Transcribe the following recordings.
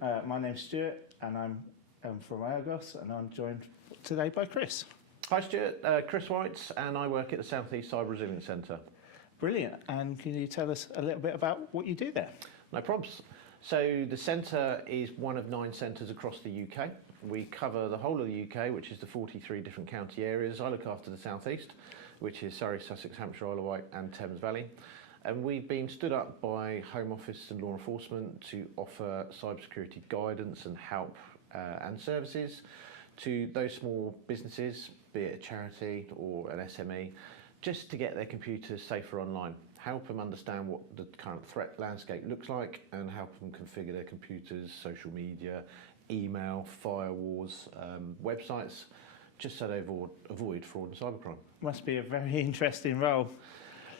My name's Stuart and I'm from ERGOS and I'm joined today by Chris. Hi Stuart, Chris White, and I work at the South East Cyber Resilience Centre. Brilliant. And can you tell us a little bit about what you do there? No problems. So the centre is one of 9 centres across the UK. We cover the whole of the UK, which is the 43 different county areas. I look after the South East, which is Surrey, Sussex, Hampshire, Isle of Wight and Thames Valley. And we've been stood up by Home Office and law enforcement to offer cybersecurity guidance and help and services to those small businesses, be it a charity or an SME, just to get their computers safer online. Help them understand what the current threat landscape looks like and help them configure their computers, social media, email, firewalls, websites, just so they avoid fraud and cybercrime. Must be a very interesting role.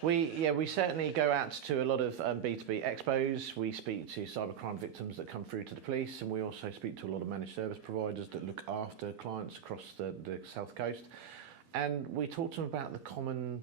We certainly go out to a lot of B2B expos. We speak to cybercrime victims that come through to the police, and we also speak to a lot of managed service providers that look after clients across the South Coast. And we talk to them about the common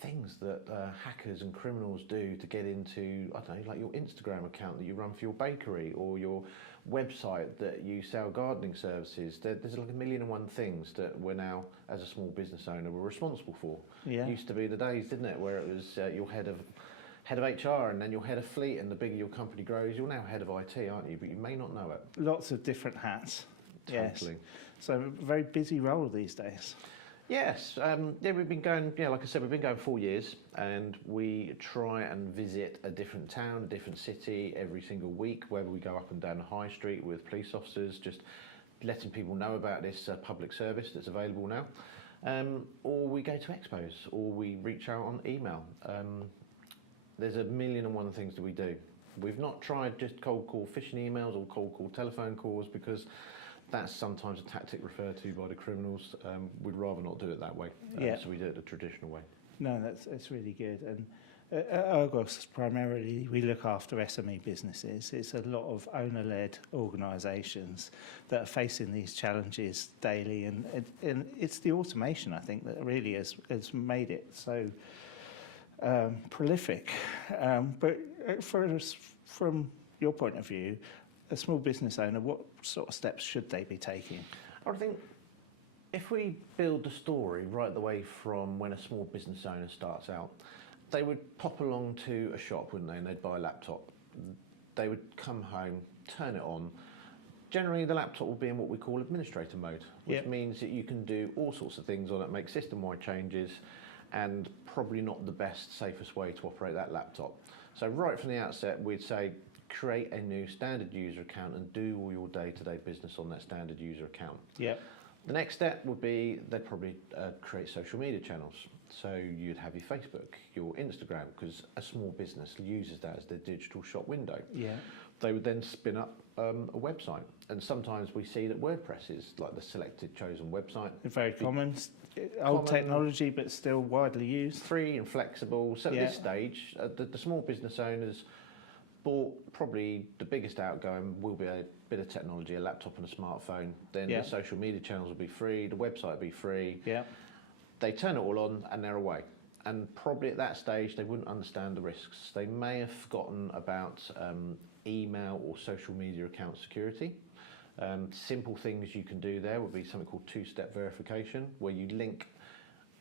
things that hackers and criminals do to get into, I don't know, like your Instagram account that you run for your bakery or your website that you sell gardening services. There's like 1,000,001 things that we're now, as a small business owner, we're responsible for. Yeah. It used to be the days, didn't it, where it was your head of HR and then your head of fleet, and the bigger your company grows, you're now head of IT, aren't you? But you may not know it. Lots of different hats. Totally. Yes. So a very busy role these days. Yes, we've been going, like I said, we've been going 4 years, and we try and visit a different town, a different city every single week, whether we go up and down the high street with police officers, just letting people know about this public service that's available now, or we go to expos, or we reach out on email. There's 1,000,001 things that we do. We've not tried just cold call phishing emails or cold call telephone calls, because that's sometimes a tactic referred to by the criminals. We'd rather not do it that way, so we do it the traditional way. No, that's really good. And at ERGOS, primarily, we look after SME businesses. It's a lot of owner-led organisations that are facing these challenges daily, and it's the automation, I think, that really has made it so prolific. But for us, from your point of view, a small business owner, what sort of steps should they be taking? I think if we build the story right the way from when a small business owner starts out, they would pop along to a shop, wouldn't they, and they'd buy a laptop. They would come home, turn it on. Generally, the laptop will be in what we call administrator mode, which means that you can do all sorts of things on it, make system-wide changes, and probably not the best, safest way to operate that laptop. So right from the outset, we'd say, create a new standard user account and do all your day-to-day business on that standard user account. Yep. The next step would be they'd probably create social media channels. So you'd have your Facebook, your Instagram, because a small business uses that as their digital shop window. Yeah. They would then spin up a website. And sometimes we see that WordPress is like the selected, chosen website. Very common, old technology, but still widely used. Free and flexible. So at this stage, the small business owners bought probably the biggest outgoing will be a bit of technology, a laptop and a smartphone. Then the social media channels will be free, the website will be free. Yeah. They turn it all on and they're away. And probably at that stage, they wouldn't understand the risks. They may have forgotten about email or social media account security. Simple things you can do there would be something called two-step verification, where you link.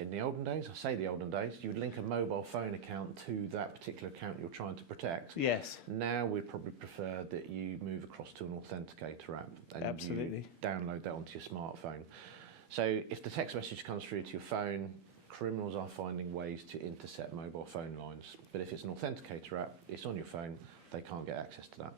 In the olden days, I say the olden days, you would link a mobile phone account to that particular account you're trying to protect. Yes. Now we'd probably prefer that you move across to an authenticator app and you download that onto your smartphone. So if the text message comes through to your phone, criminals are finding ways to intercept mobile phone lines. But if it's an authenticator app, it's on your phone, they can't get access to that.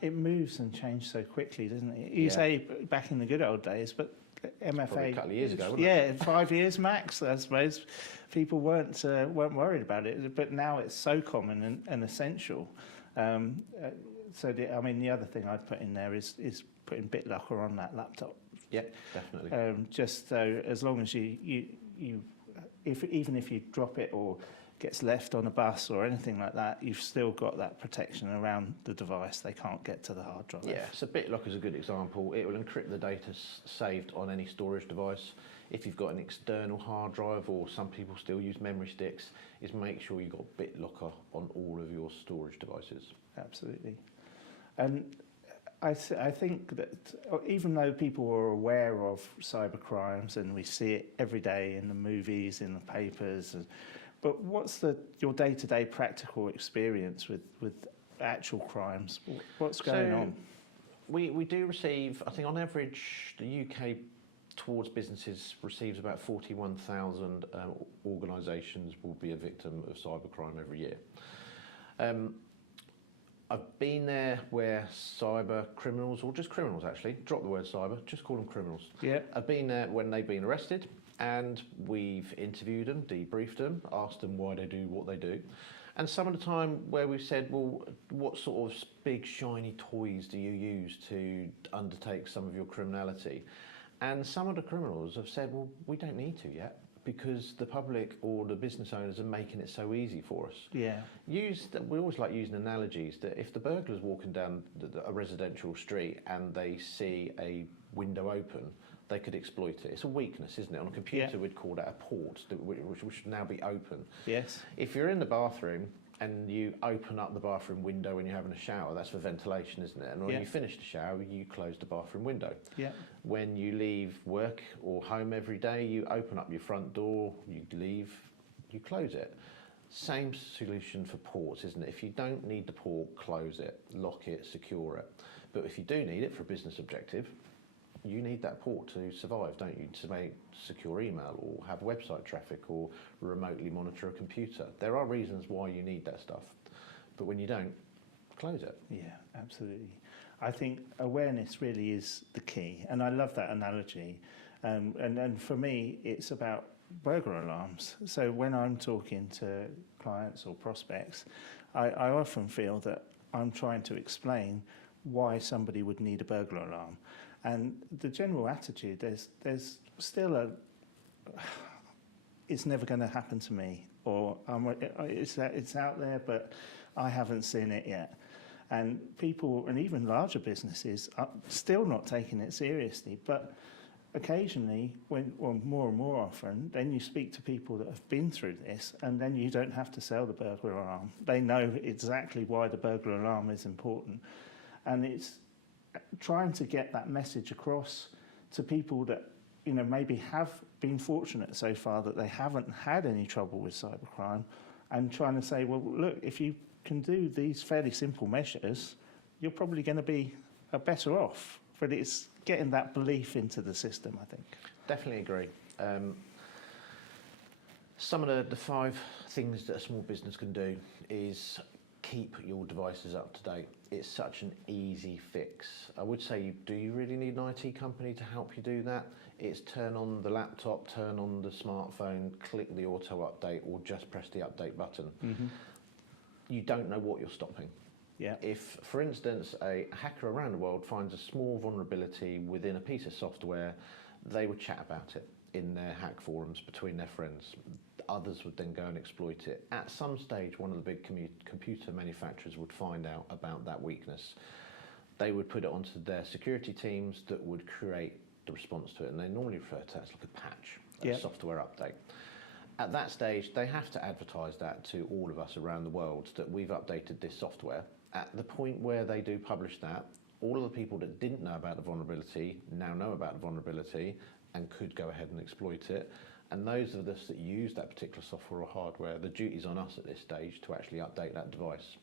It moves and changes so quickly, doesn't it? You say back in the good old days, but MFA, probably a couple of years ago, wasn't it? Yeah, 5 years max, I suppose. People weren't worried about it, but now it's so common and essential. The other thing I'd put in there is putting BitLocker on that laptop. Yeah, definitely. Just so as long as even if you drop it or gets left on a bus or anything like that, you've still got that protection around the device. They can't get to the hard drive. Yeah, so BitLocker is a good example. It will encrypt the data saved on any storage device. If you've got an external hard drive, or some people still use memory sticks, is make sure you've got BitLocker on all of your storage devices. Absolutely. And I think that even though people are aware of cyber crimes and we see it every day in the movies, in the papers, but what's your day-to-day practical experience with actual crimes? What's going on? We do receive, I think on average, the UK towards businesses receives about 41,000 organisations will be a victim of cybercrime every year. I've been there where cyber criminals, or just criminals actually, drop the word cyber, just call them criminals. Yeah. I've been there when they've been arrested, and we've interviewed them, debriefed them, asked them why they do what they do. And some of the time where we've said, well, what sort of big shiny toys do you use to undertake some of your criminality? And some of the criminals have said, well, we don't need to yet, because the public or the business owners are making it so easy for us. Yeah. We always like using analogies that if the burglar's walking down a residential street and they see a window open, they could exploit it. It's a weakness, isn't it? On a computer, we'd call that a port, which should now be open. Yes. If you're in the bathroom and you open up the bathroom window when you're having a shower, that's for ventilation, isn't it? And when you finish the shower, you close the bathroom window. Yeah. When you leave work or home every day, you open up your front door, you leave, you close it. Same solution for ports, isn't it? If you don't need the port, close it, lock it, secure it. But if you do need it for a business objective, you need that port to survive, don't you? To make secure email or have website traffic or remotely monitor a computer. There are reasons why you need that stuff. But when you don't, close it. Yeah, absolutely. I think awareness really is the key. And I love that analogy. And for me, it's about burglar alarms. So when I'm talking to clients or prospects, I often feel that I'm trying to explain why somebody would need a burglar alarm. And the general attitude, there's still it's never going to happen to me, or it's out there, but I haven't seen it yet. And people, and even larger businesses, are still not taking it seriously. But occasionally, more and more often, then you speak to people that have been through this, and then you don't have to sell the burglar alarm. They know exactly why the burglar alarm is important. And it's trying to get that message across to people that, maybe have been fortunate so far that they haven't had any trouble with cybercrime, and trying to say, well, look, if you can do these fairly simple measures, you're probably going to be better off. But it's getting that belief into the system, I think. Definitely agree. Some of the 5 things that a small business can do is keep your devices up to date. It's such an easy fix. I would say, do you really need an IT company to help you do that? It's turn on the laptop, turn on the smartphone, click the auto update, or just press the update button. Mm-hmm. You don't know what you're stopping. Yeah. If, for instance, a hacker around the world finds a small vulnerability within a piece of software, they would chat about it in their hack forums between their friends. Others would then go and exploit it. At some stage, one of the big computer manufacturers would find out about that weakness. They would put it onto their security teams that would create the response to it, and they normally refer to it as like a patch, a software update. At that stage, they have to advertise that to all of us around the world that we've updated this software. At the point where they do publish that, all of the people that didn't know about the vulnerability now know about the vulnerability and could go ahead and exploit it. And those of us that use that particular software or hardware, the duty's on us at this stage to actually update that device.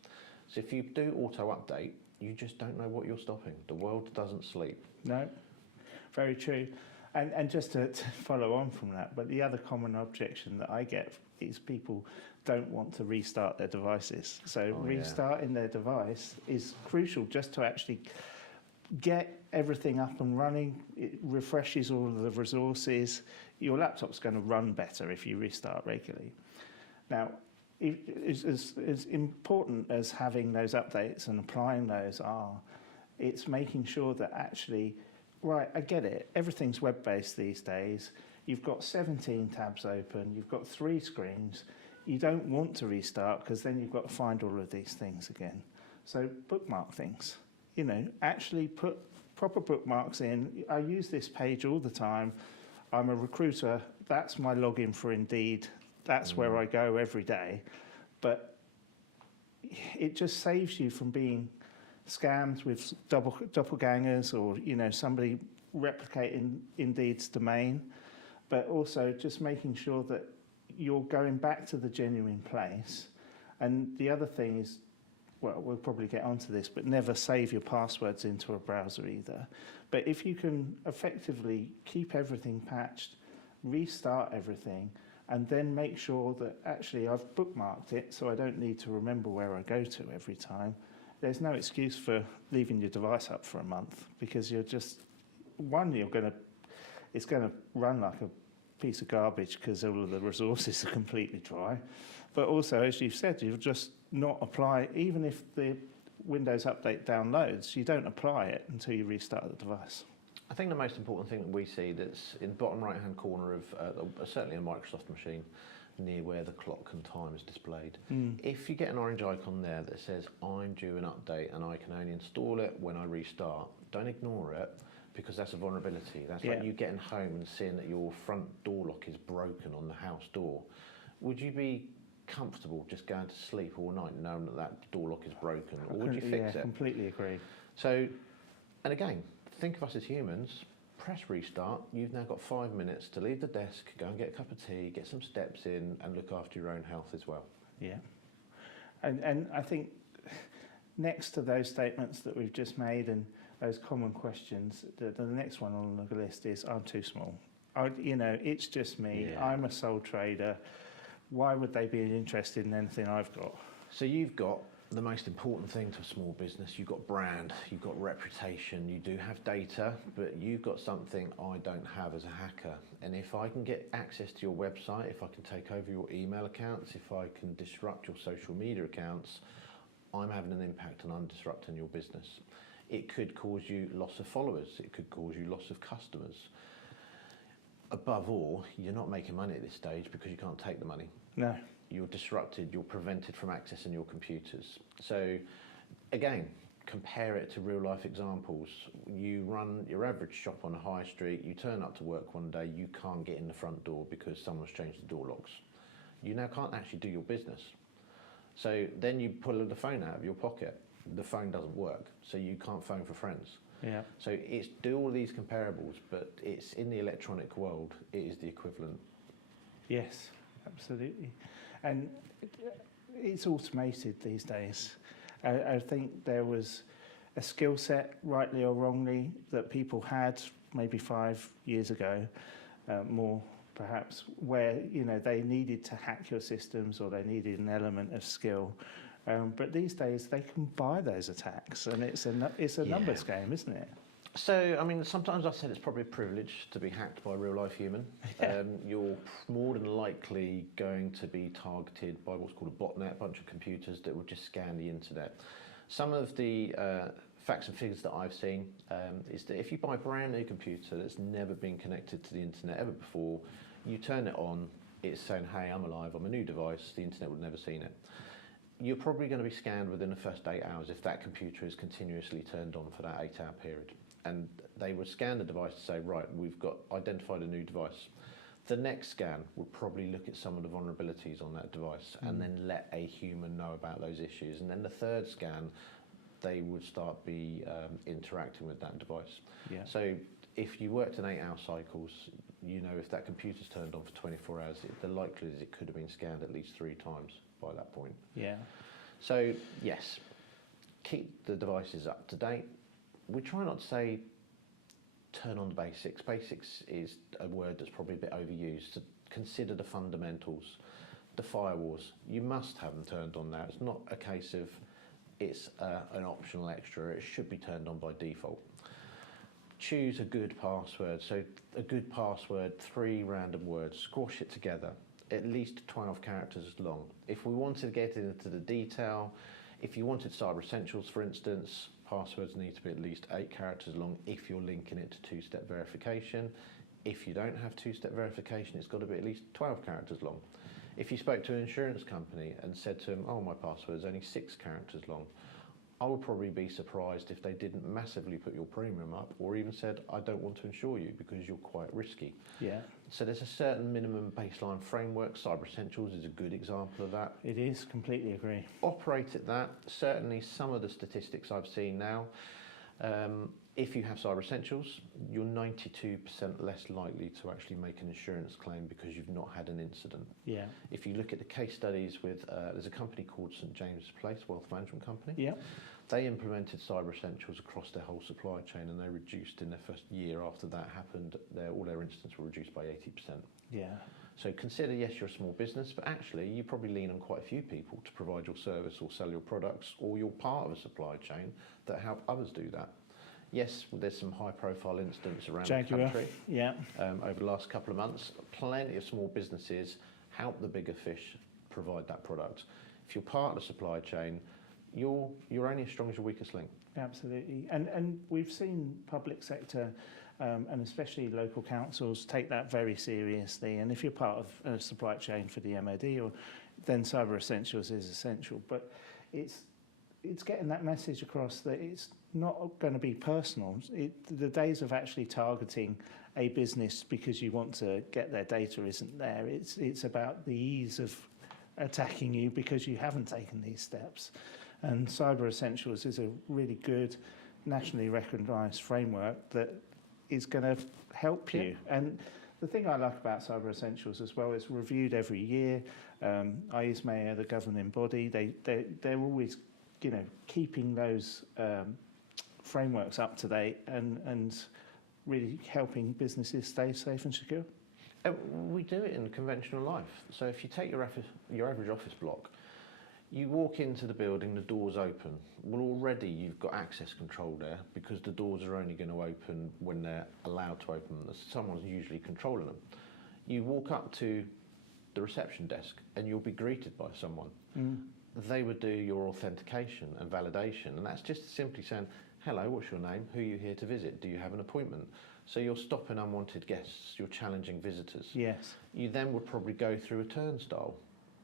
So if you do auto-update, you just don't know what you're stopping. The world doesn't sleep. No, very true. And just to follow on from that, but the other common objection that I get is people don't want to restart their devices. So restarting their device is crucial just to actually get everything up and running. It refreshes all of the resources. Your laptop's going to run better if you restart regularly. Now, as important as having those updates and applying those are, it's making sure that actually, right, I get it, everything's web-based these days. You've got 17 tabs open, you've got 3 screens. You don't want to restart because then you've got to find all of these things again. So bookmark things. Actually put proper bookmarks in. I use this page all the time. I'm a recruiter. That's my login for Indeed. That's where I go every day. But it just saves you from being scams with doppelgangers or, somebody replicating Indeed's domain, but also just making sure that you're going back to the genuine place. And the other thing is, well, we'll probably get onto this, but never save your passwords into a browser either. But if you can effectively keep everything patched, restart everything, and then make sure that actually I've bookmarked it so I don't need to remember where I go to every time, there's no excuse for leaving your device up for a month, because you're just, it's going to run like a piece of garbage because all of the resources are completely dry. But also, as you've said, you'll just not apply, even if the Windows Update downloads, you don't apply it until you restart the device. I think the most important thing that we see that's in the bottom right-hand corner of certainly a Microsoft machine, near where the clock and time is displayed. If you get an orange icon there that says, I'm due an update and I can only install it when I restart, don't ignore it, because that's a vulnerability. That's like you getting home and seeing that your front door lock is broken on the house door. Would you be comfortable just going to sleep all night knowing that that door lock is broken, or would you fix it? Yeah, completely agree. So, and again, think of us as humans, press restart, you've now got 5 minutes to leave the desk, go and get a cup of tea, get some steps in, and look after your own health as well. Yeah. And I think next to those statements that we've just made and those common questions, the next one on the list is, I'm too small. It's just me. Yeah. I'm a sole trader. Why would they be interested in anything I've got? So you've got the most important thing to a small business. You've got brand, you've got reputation, you do have data, but you've got something I don't have as a hacker. And if I can get access to your website, if I can take over your email accounts, if I can disrupt your social media accounts, I'm having an impact and I'm disrupting your business. It could cause you loss of followers. It could cause you loss of customers. Above all, you're not making money at this stage because you can't take the money. No. You're disrupted, you're prevented from accessing your computers. So again, compare it to real life examples. You run your average shop on a high street, you turn up to work one day, you can't get in the front door because someone's changed the door locks. You now can't actually do your business. So then you pull the phone out of your pocket, the phone doesn't work, so you can't phone for friends. Yeah. So it's do all these comparables, but it's in the electronic world, it is the equivalent. Yes, absolutely. And it's automated these days. I think there was a skill set, rightly or wrongly, that people had maybe 5 years ago, more perhaps, where they needed to hack your systems or they needed an element of skill. But these days they can buy those attacks, and it's a numbers game, isn't it? So, I mean, sometimes I've said it's probably a privilege to be hacked by a real-life human. Yeah. You're more than likely going to be targeted by what's called a botnet, a bunch of computers that will just scan the internet. Some of the facts and figures that I've seen is that if you buy a brand new computer that's never been connected to the internet ever before, you turn it on, it's saying, hey, I'm alive, I'm a new device, the internet would have never seen it. You're probably going to be scanned within the first 8 hours if that computer is continuously turned on for that 8-hour period. And they would scan the device to say, right, we've got identified a new device. The next scan would probably look at some of the vulnerabilities on that device and then let a human know about those issues. And then the third scan, they would start interacting with that device. Yeah. So if you worked in 8-hour cycles, if that computer's turned on for 24 hours, the likelihood is it could have been scanned at least 3 times by that point. Yeah. So yes, keep the devices up to date. We try not to say turn on the basics. Basics is a word that's probably a bit overused. To consider the fundamentals, the firewalls. You must have them turned on now. It's not a case of it's an optional extra. It should be turned on by default. Choose a good password. So a good password, 3 random words, squash it together, at least 12 characters long. If we wanted to get into the detail, if you wanted Cyber Essentials, for instance, passwords need to be at least 8 characters long if you're linking it to 2-step verification. If you don't have 2-step verification, it's got to be at least 12 characters long. If you spoke to an insurance company and said to them, oh, my password is only 6 characters long, I would probably be surprised if they didn't massively put your premium up, or even said, I don't want to insure you because you're quite risky. Yeah. So there's a certain minimum baseline framework. Cyber Essentials is a good example of that. It is, completely agree. Operate at that. Certainly some of the statistics I've seen now, if you have Cyber Essentials, you're 92% less likely to actually make an insurance claim because you've not had an incident. Yeah. If you look at the case studies with, there's a company called St James's Place, wealth management company. Yeah. They implemented Cyber Essentials across their whole supply chain, and they reduced in their first year after that happened, all their incidents were reduced by 80%. Yeah. So consider, yes, you're a small business, but actually you probably lean on quite a few people to provide your service or sell your products, or you're part of a supply chain that help others do that. Yes, there's some high-profile incidents around the country. Yeah. Over the last couple of months. Plenty of small businesses help the bigger fish provide that product. If you're part of the supply chain, you're only as strong as your weakest link. Absolutely. And we've seen public sector and especially local councils take that very seriously. And if you're part of a supply chain for the MOD, then Cyber Essentials is essential. But it's getting that message across that it's not going to be personal. The days of actually targeting a business because you want to get their data isn't there. It's about the ease of attacking you because you haven't taken these steps. And Cyber Essentials is a really good, nationally recognised framework that is going to help you. And the thing I like about Cyber Essentials as well is reviewed every year. ISMA, the governing body, they're always, keeping those frameworks up to date and really helping businesses stay safe and secure. We do it in conventional life. So if you take your average office block, you walk into the building, the door's open. Well, already you've got access control there because the doors are only going to open when they're allowed to open. Someone's usually controlling them. You walk up to the reception desk and you'll be greeted by someone. They would do your authentication and validation, and that's just simply saying, hello, what's your name? Who are you here to visit? Do you have an appointment? So you're stopping unwanted guests, you're challenging visitors. Yes. You then would probably go through a turnstile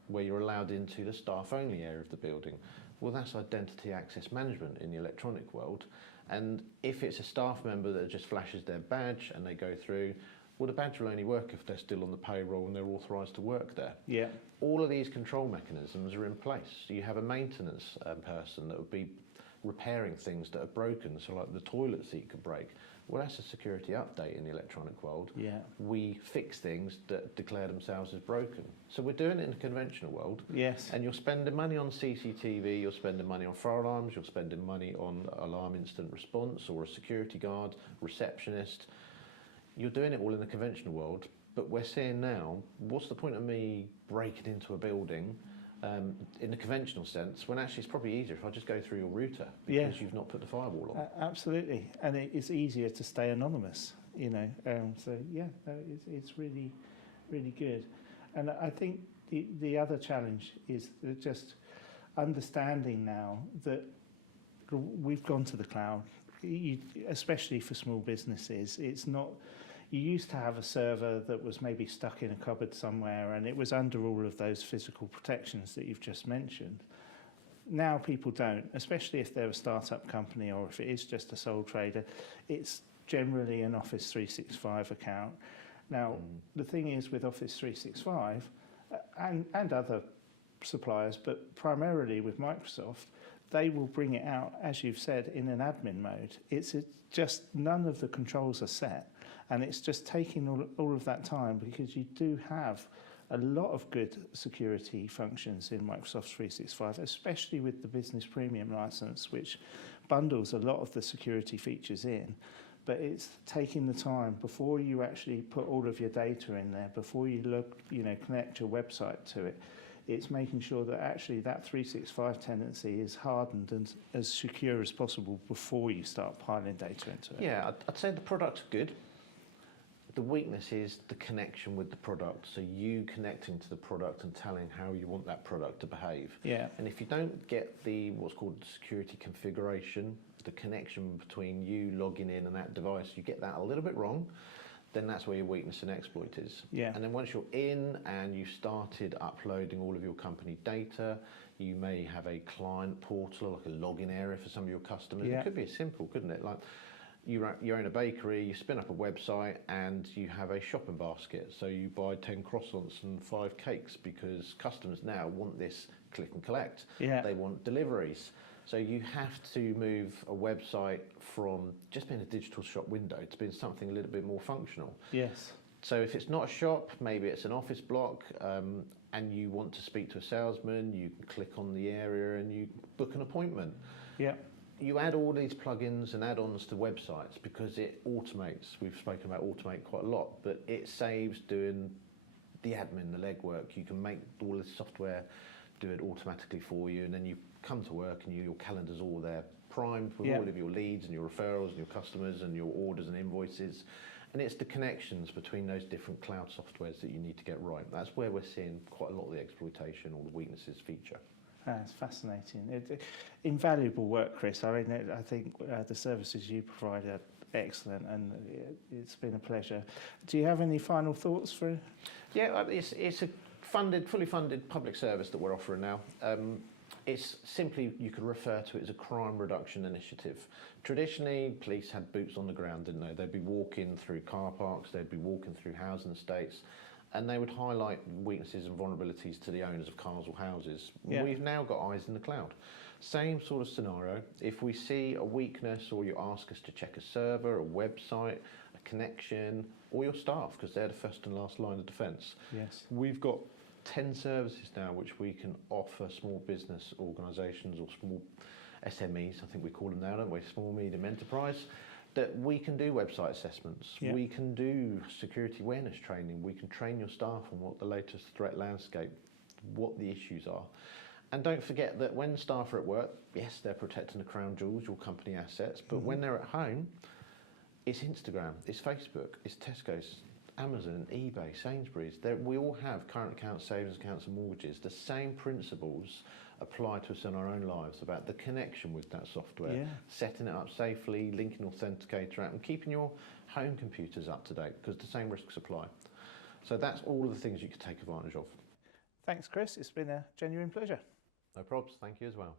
where you're allowed into the staff-only area of the building. Well, that's identity access management in the electronic world. And if it's a staff member that just flashes their badge and they go through, well, the badge will only work if they're still on the payroll and they're authorised to work there. Yeah. All of these control mechanisms are in place. You have a maintenance person that would be repairing things that are broken, so like the toilet seat could break. Well, that's a security update in the electronic world. Yeah. We fix things that declare themselves as broken. So we're doing it in the conventional world. Yes. And you're spending money on CCTV, you're spending money on fire alarms, you're spending money on alarm instant response or a security guard, receptionist. You're doing it all in the conventional world, but we're seeing now, what's the point of me breaking into a building in the conventional sense, when actually it's probably easier if I just go through your router because you've not put the firewall on. Absolutely, and it's easier to stay anonymous, so yeah, it's really, really good. And I think the other challenge is just understanding now that we've gone to the cloud, especially for small businesses. It's not. You used to have a server that was maybe stuck in a cupboard somewhere and it was under all of those physical protections that you've just mentioned. Now people don't, especially if they're a startup company or if it is just a sole trader. It's generally an Office 365 account. Now, the thing is with Office 365 and other suppliers, but primarily with Microsoft, they will bring it out, as you've said, in an admin mode. It's just none of the controls are set. And it's just taking all of that time because you do have a lot of good security functions in Microsoft 365, especially with the Business Premium license, which bundles a lot of the security features in. But it's taking the time before you actually put all of your data in there, before you connect your website to it. It's making sure that actually that 365 tenancy is hardened and as secure as possible before you start piling data into it. Yeah, I'd say the product's good. The weakness is the connection with the product. So you connecting to the product and telling how you want that product to behave. Yeah. And if you don't get what's called security configuration, the connection between you logging in and that device, you get that a little bit wrong, then that's where your weakness and exploit is. Yeah. And then once you're in and you've started uploading all of your company data, you may have a client portal, like a login area for some of your customers. Yeah. It could be as simple, couldn't it? Like you own a bakery, you spin up a website and you have a shopping basket. So you buy 10 croissants and 5 cakes because customers now want this click and collect. Yeah. They want deliveries. So you have to move a website from just being a digital shop window to being something a little bit more functional. Yes. So if it's not a shop, maybe it's an office block, and you want to speak to a salesman, you can click on the area and you book an appointment. Yeah. You add all these plugins and add-ons to websites because it automates. We've spoken about automate quite a lot, but it saves doing the admin, the legwork. You can make all this software do it automatically for you, and then you come to work and your calendar's all there primed with all of your leads and your referrals and your customers and your orders and invoices. And it's the connections between those different cloud softwares that you need to get right. That's where we're seeing quite a lot of the exploitation or the weaknesses feature. That's fascinating. Invaluable work, Chris. I mean, I think the services you provide are excellent, and it's been a pleasure. Do you have any final thoughts for? Yeah, it's a fully funded public service that we're offering now. It's simply, you could refer to it as a crime reduction initiative. Traditionally, police had boots on the ground, didn't they? They'd be walking through car parks, they'd be walking through housing estates, and they would highlight weaknesses and vulnerabilities to the owners of cars or houses. Yeah. We've now got eyes in the cloud. Same sort of scenario. If we see a weakness or you ask us to check a server, a website, a connection, or your staff, because they're the first and last line of defence. Yes. We've got 10 services now which we can offer small business organisations or small SMEs, I think we call them now, don't we? Small, medium enterprise, that we can do website assessments, we can do security awareness training, we can train your staff on what the latest threat landscape, what the issues are. And don't forget that when staff are at work, yes, they're protecting the crown jewels, your company assets, but when they're at home, it's Instagram, it's Facebook, it's Tesco's, Amazon, eBay, Sainsbury's. We all have current accounts, savings accounts and mortgages. The same principles apply to us in our own lives about the connection with that software, setting it up safely, linking authenticator out and keeping your home computers up to date because the same risks apply. So that's all of the things you could take advantage of. Thanks, Chris. It's been a genuine pleasure. No probs. Thank you as well.